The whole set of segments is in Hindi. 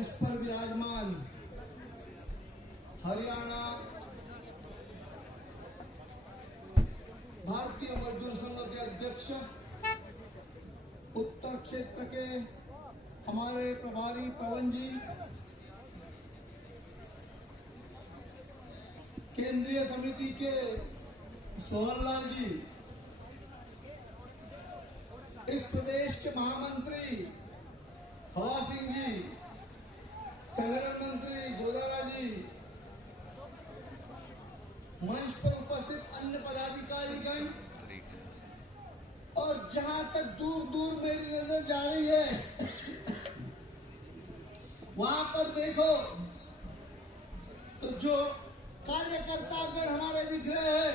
मंच पर विराजमान हरियाणा भारतीय मजदूर संघ के अध्यक्ष, उत्तर क्षेत्र के हमारे प्रभारी पवन जी, केंद्रीय समिति के सोहनलाल जी, इस प्रदेश के महामंत्री हवा सिंह जी, संगठन मंत्री गोदारा जी, मंच पर उपस्थित अन्य पदाधिकारीगण और जहां तक दूर दूर मेरी नजर जा रही है वहां पर देखो तो जो कार्यकर्तागण हमारे दिख रहे हैं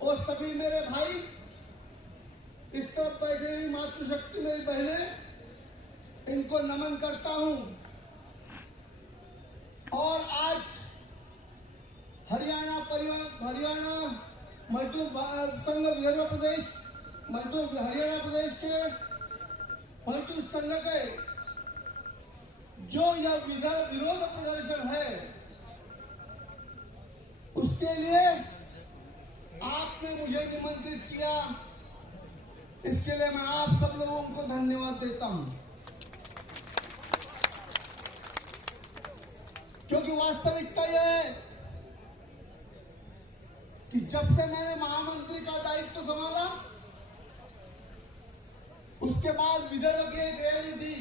वो सभी मेरे भाई, इस सब बैठे हुई मातृशक्ति मेरी बहनें, इनको नमन करता हूं। और आज हरियाणा मजदूर संघ विदर्भ प्रदेश, हरियाणा प्रदेश के मजदूर संघ के जो यह विरोध प्रदर्शन है, उसके लिए आपने मुझे निमंत्रित किया, इसके लिए मैं आप सब लोगों को धन्यवाद देता हूं। क्योंकि वास्तविकता यह है कि जब से मैंने महामंत्री का दायित्व संभाला, उसके बाद विदर्भ की एक रैली थी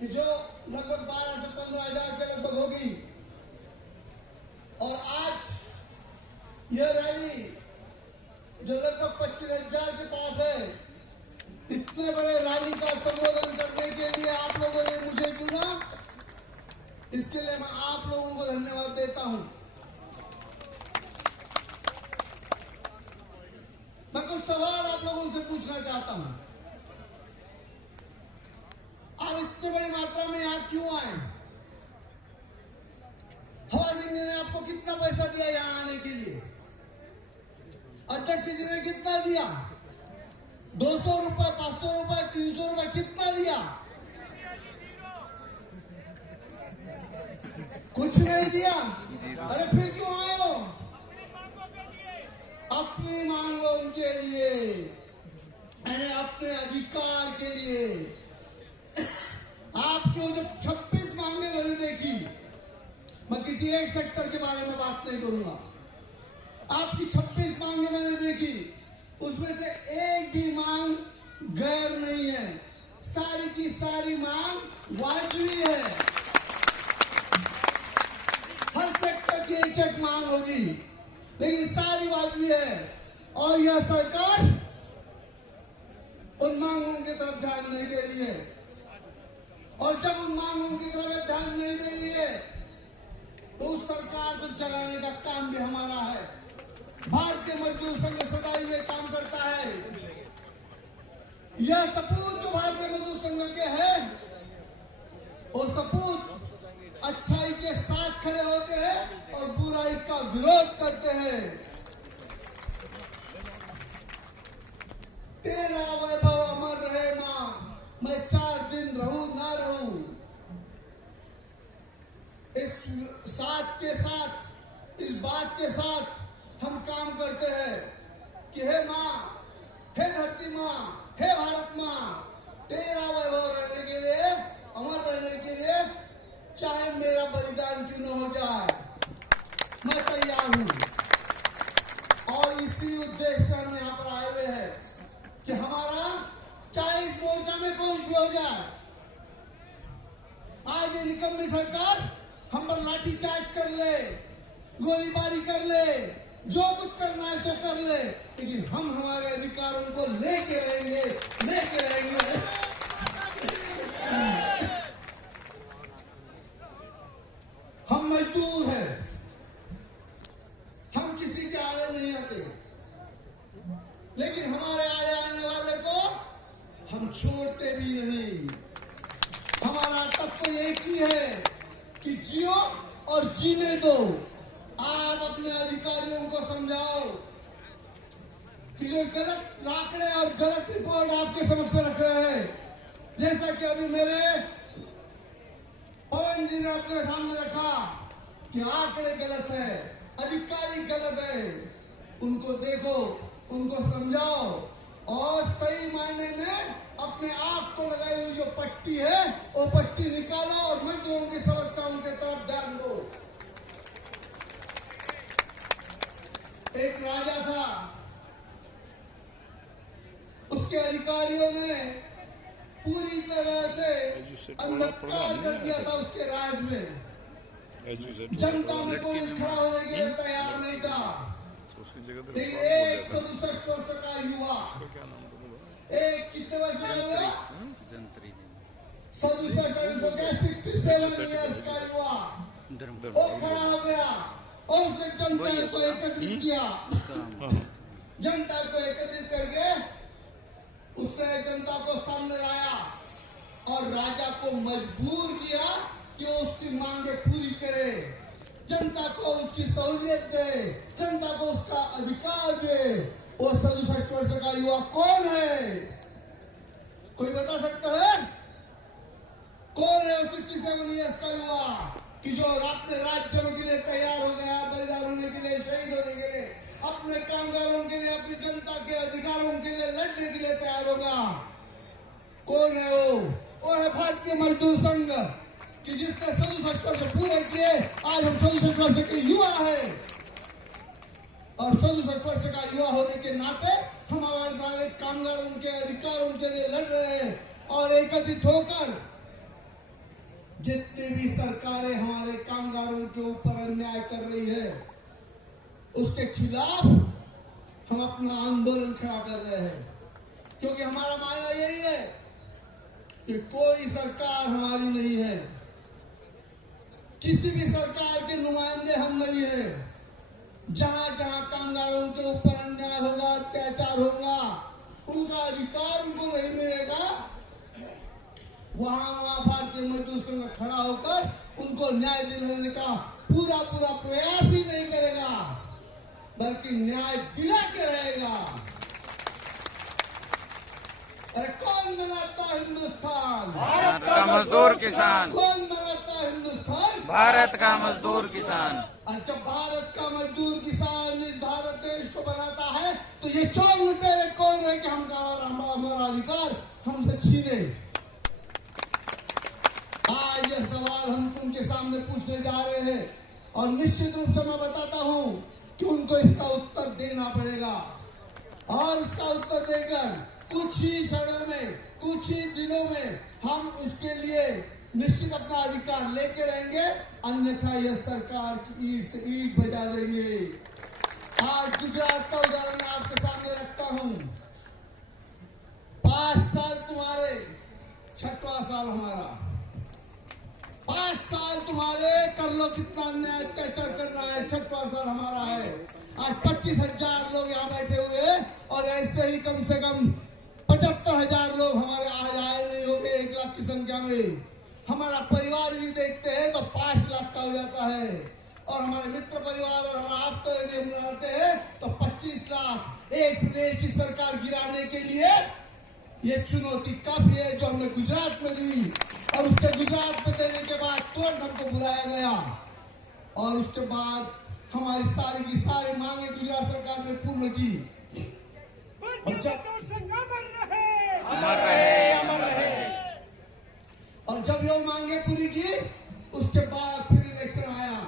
कि जो लगभग 12 से 15 हजार के लगभग होगी, और आज यह रैली जो लगभग 25,000 के पास है, इतने बड़े रैली का संबोधन करने के लिए आप लोगों ने मुझे चुना, इसके लिए मैं आप लोगों को धन्यवाद देता हूं। मैं कुछ सवाल आप लोगों से पूछना चाहता हूं। आप इतनी बड़ी मात्रा में यहां क्यों आए? हवा सिंह जी ने आपको कितना पैसा दिया यहां आने के लिए? अध्यक्ष जी ने कितना दिया? 200 रुपए, 500 रुपए, 300 रुपए, कितना दिया? कुछ नहीं दिया। अरे फिर क्यों आए हो? अपनी मांगों के लिए, अपने अधिकार के लिए। आपको जब 26 मांगे मैंने देखी, मैं किसी एक सेक्टर के बारे में बात नहीं करूंगा, आपकी 26 मांगे मैंने देखी, उसमें से एक भी मांग गैर नहीं है, सारी की सारी मांग वाजिब है। हर सेक्टर की एक मांग होगी, लेकिन सारी वाजिब है, और यह सरकार उन मांगों की तरफ ध्यान नहीं दे रही है। और जब उन मांगों की तरफ ध्यान नहीं दे रही है, तो उस सरकार को जगाने का काम भी हमारा है। भारतीय मजदूर संघ सदा ये काम करता है। यह सपूत जो भारतीय मजदूर संघ के है, वो सपूत अच्छाई के साथ खड़े होते हैं और बुराई का विरोध करते हैं। तेरा वैभव अमर रहे मां, मैं 4 दिन रहूं ना रहूं। इस साथ के साथ, इस बात के साथ हम काम करते हैं कि हे मां, हे धरती मां, हे भारत मां, तेरा वैभव रहने के लिए, अमर रहने के लिए, चाहे मेरा बलिदान क्यों न हो जाए, मैं तैयार हूं। और इसी उद्देश्य से हम यहां पर आए हुए हैं कि हमारा चाहे इस मोर्चा में कुछ भी हो जाए, आज ये निकम्मी सरकार हम पर लाठीचार्ज कर ले, गोलीबारी कर ले, जो कुछ करना है तो कर ले, लेकिन हम हमारे अधिकारों को लेके रहेंगे, लेके रहेंगे। हम मजदूर हैं, हम किसी के आड़े नहीं आते, लेकिन हमारे आड़े आने वाले को हम छोड़ते भी नहीं। हमारा तत्व एक ही है कि जियो और जीने दो। आप अपने अधिकारियों को समझाओ कि जो गलत आंकड़े और गलत रिपोर्ट आपके समक्ष रख रहे हैं, जैसा कि अभी मेरे पवन जी ने अपने सामने रखा कि आंकड़े गलत है, अधिकारी गलत है, उनको देखो, उनको समझाओ और सही मायने में अपने आप को लगाई हुई जो पट्टी है वो पट्टी निकालो और मजदूरों की समस्याओं की तरफ ध्यान दो। एक राजा था, उसके अधिकारियों ने पूरी तरह से अंधकार कर दिया था उसके राज में। जनता में कोई खड़ा होने के लिए तैयार नहीं था। लेकिन एक 167 वर्ष का युवा, एक कितने वर्ष का हुआ? 67 ईयर्स का युवा वो खड़ा हो गया और उसने जनता को एकत्रित किया। जनता को एकत्रित करके उसने जनता को सामने लाया और राजा को मजबूर किया कि वो उसकी मांगे पूरी करे, जनता को उसकी सहूलियत दे, जनता को उसका अधिकार दे। वो 67 वर्ष का युवा कौन है? कोई बता सकता है? कौन है वो 67 ईयर्स का युवा कि जो रात में राज्य के लिए तैयार हो गया, बलिदान होने के लिए, शहीद होने के लिए, अपने कामगारों के लिए, अपनी जनता के अधिकारों के लिए लड़ने के लिए तैयार होगा? कौन है वो? वो है भारतीय मजदूर संघ कि जिसने 67 वर्ष पूरे किए। आज हम 67 वर्ष के युवा है और 67 वर्ष का युवा होने के नाते हम हमारे सारे कामगारों के अधिकारों के लिए लड़ रहे हैं और एकत्रित होकर जितनी भी सरकारें हमारे कामगारों के ऊपर अन्याय कर रही है उसके खिलाफ हम अपना आंदोलन खड़ा कर रहे हैं। क्योंकि हमारा मायना यही है कि कोई सरकार हमारी नहीं है, किसी भी सरकार के नुमाइंदे हम नहीं है। जहां जहां कामगारों के ऊपर अन्याय होगा, अत्याचार होगा, उनका अधिकार उनको नहीं मिलेगा, वहां भारतीय मजदूर संघ खड़ा होकर उनको न्याय दिलाने का पूरा प्रयास ही नहीं करेगा, बल्कि न्याय दिला के रहेगा। अरे कौन बनाता हिंदुस्तान? भारत का मजदूर किसान। कौन बनाता हिंदुस्तान? भारत का मजदूर किसान। और जब भारत का मजदूर किसान इस भारत देश को बनाता है तो ये चोर लुटेरे कौन है कि हमारा अधिकार हमसे छीने? आज ये सवाल हम तुमके सामने पूछने जा रहे हैं और निश्चित रूप से मैं बताता हूं कि उनको इसका उत्तर देना पड़ेगा। और उसका उत्तर देकर कुछ ही क्षणों में, कुछ ही दिनों में हम उसके लिए निश्चित अपना अधिकार लेके रहेंगे, अन्यथा यह सरकार की ईंट से ईंट बजा देंगे। आज गुजरात का उदाहरण मैं आपके सामने रखता हूं। 5 साल तुम्हारे, 6वां साल हमारा। 5 साल तुम्हारे, कर लो कितना अन्याय अत्याचार करना है, 6वां साल हमारा है। आज 25,000 लोग यहाँ बैठे हुए और ऐसे ही कम से कम 75,000 लोग हमारे आज आए नहीं होंगे 1 लाख की संख्या में। हमारा परिवार यदि देखते हैं तो 5 लाख का हो जाता है और हमारे मित्र परिवार और हमारा आप तो यदि हम रहते हैं तो 25 लाख। एक प्रदेश की सरकार गिराने के लिए ये चुनौती काफी है जो हमने गुजरात में दी और उसके गुजरात में देने के बाद तुरंत हमको बुलाया गया और उसके बाद हमारी सारी की सारी मांगे गुजरात सरकार ने पूर्ण की। और जब ये मांगे पूरी की उसके बाद फिर इलेक्शन आया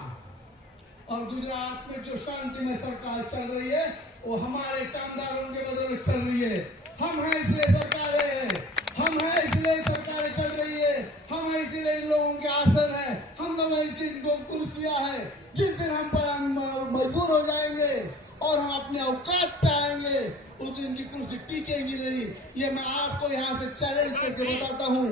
और गुजरात में जो शांतिमय सरकार चल रही है वो हमारे कामगारों के बदौलत चल रही है। हम हैं इसलिए सरकारें, हम हैं इसलिए सरकारें चल रही है, हम हैं इसलिए इन लोगों के आसन है, हम लोग इसलिए इनको कुर्सियां है। जिस दिन हम मजबूर हो जाएंगे और हम अपने औकात पे आएंगे उस दिन की कुर्सी टिकेगी नहीं। ये मैं आपको यहाँ से चैलेंज करके बताता हूँ।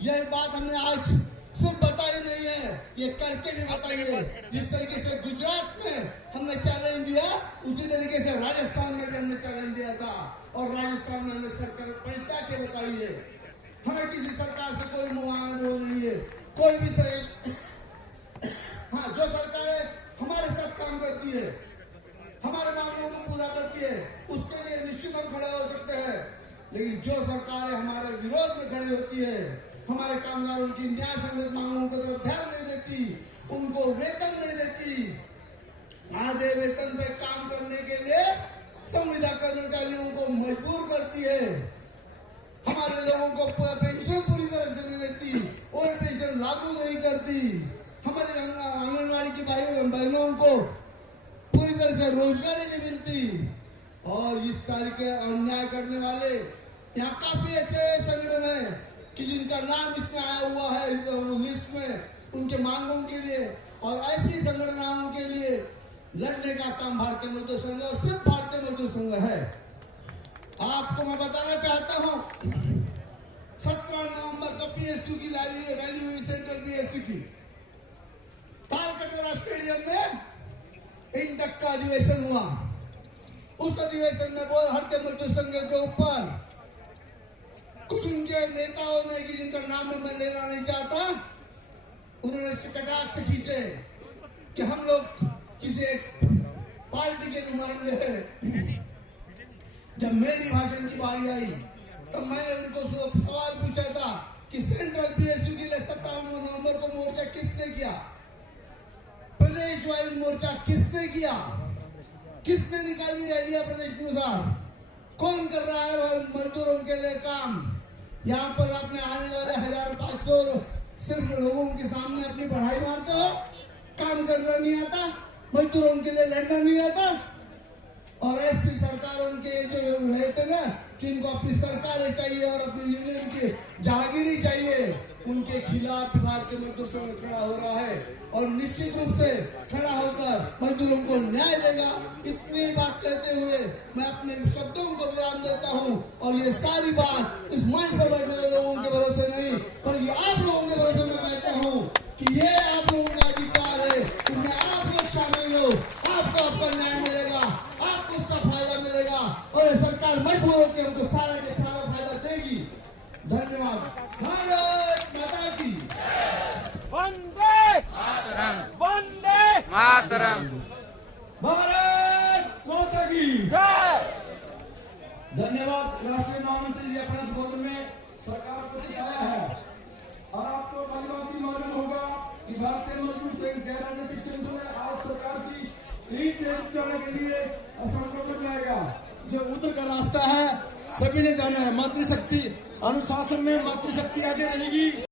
यह बात हमने आज सिर्फ बताई नहीं है, ये करके भी बताइए। जिस तरीके से गुजरात में हमने चैलेंज दिया उसी तरीके से राजस्थान में भी हमने चैलेंज दिया था और राजस्थान में हमने सरकार पलटा के बताई है। हमें किसी सरकार से कोई मुआवजा नहीं है, कोई भी सही। हाँ, जो सरकारें हमारे साथ काम करती है, हमारे मांगों को पूरा करती है, उसके लिए निश्चित हम खड़े हो सकते हैं। लेकिन जो सरकारें हमारे विरोध में खड़ी होती है हमारे कामगारों की न्याय संगत मांगों को तरफ ध्यान नहीं देती, उनको वेतन नहीं देती। आधे वेतन पे काम करने के लिए संविदा कर्मचारियों को मजबूर करती है। हमारे लोगों को पेंशन पूरी तरह से नहीं देती, और पेंशन लागू नहीं करती। हमारे आंगनबाड़ी की बहनों को पूरी तरह से रोजगारी नहीं मिलती। और इस साल के अन्याय करने वाले यहाँ काफी ऐसे संगठन है कि जिनका नाम इसमें आया हुआ है लिस्ट में, उनके मांगों के लिए और ऐसी संगठनों के लिए लड़ने का काम भारतीय मजदूर संघ और सिर्फ भारतीय मजदूर संघ है। आपको मैं बताना चाहता हूं, 17 नवंबर को पीएसयू की रैली हुई, सेंट्रल पीएसयू की तालकटोरा स्टेडियम में इंटक का अधिवेशन हुआ। उस अधिवेशन में भारतीय मजदूर संघ के ऊपर कुछ उनके नेताओं ने, कि जिनका नाम मैं लेना नहीं चाहता, उन्होंने कटाक्ष खींचे कि हम लोग किसी एक पार्टी के नुमाइंदे हैं। जब मेरी भाषण की बारी आई तब मैंने उनको सवाल पूछा था कि सेंट्रल पीएसयू के लिए 27 नवंबर को मोर्चा किसने किया, प्रदेश वाइज मोर्चा किसने किया, किसने निकाली रैलियां प्रदेश के अनुसार, कौन कर रहा है मजदूरों के लिए काम। यहाँ पर आपने आने वाले 1500 सिर्फ लोगों के सामने अपनी पढ़ाई मारते हो, काम करना नहीं आता, मजदूरों के लिए लड़ना नहीं आता। और ऐसी सरकारों के जो रहते ना, जिनको अपनी सरकारें चाहिए और अपनी यूनियन की जागीरी चाहिए, उनके खिलाफ भारतीय मजदूर संघ खड़ा हो रहा है और निश्चित रूप से खड़ा होकर मजदूरों को न्याय देगा। इतनी बात कहते हुए मैं अपने शब्दों को विराम देता हूं। और ये सारी बात इस मंच पर बैठे हुए लोगों के भरोसे नहीं, बल्कि आप लोगों के भरोसे में कहता हूं कि ये आप लोगों का अधिकार है, इसमें आप लोग शामिल हो, आपको आपका न्याय मिलेगा, आपको उसका फायदा मिलेगा और ये सरकार मजबूर होकर हमको सारा के सारा फायदा देगी। धन्यवाद। भारत माता की वंदे मातरम, वंदे मातरम। भारत माता की जय। धन्यवाद। राष्ट्रीय महामंत्री जी अपने संबोधन में सरकार को दिखाया है और आपको पहली बात ही मालूम होगा कि भारतीय मजदूर संघ गैर राजनीतिक संगठन में आज सरकार की लीड से करने के लिए असंभव हो जाएगा। जो उधर का रास्ता है सभी ने जाना है। मातृशक्ति अनुशासन में मातृशक्ति आगे रहेगी।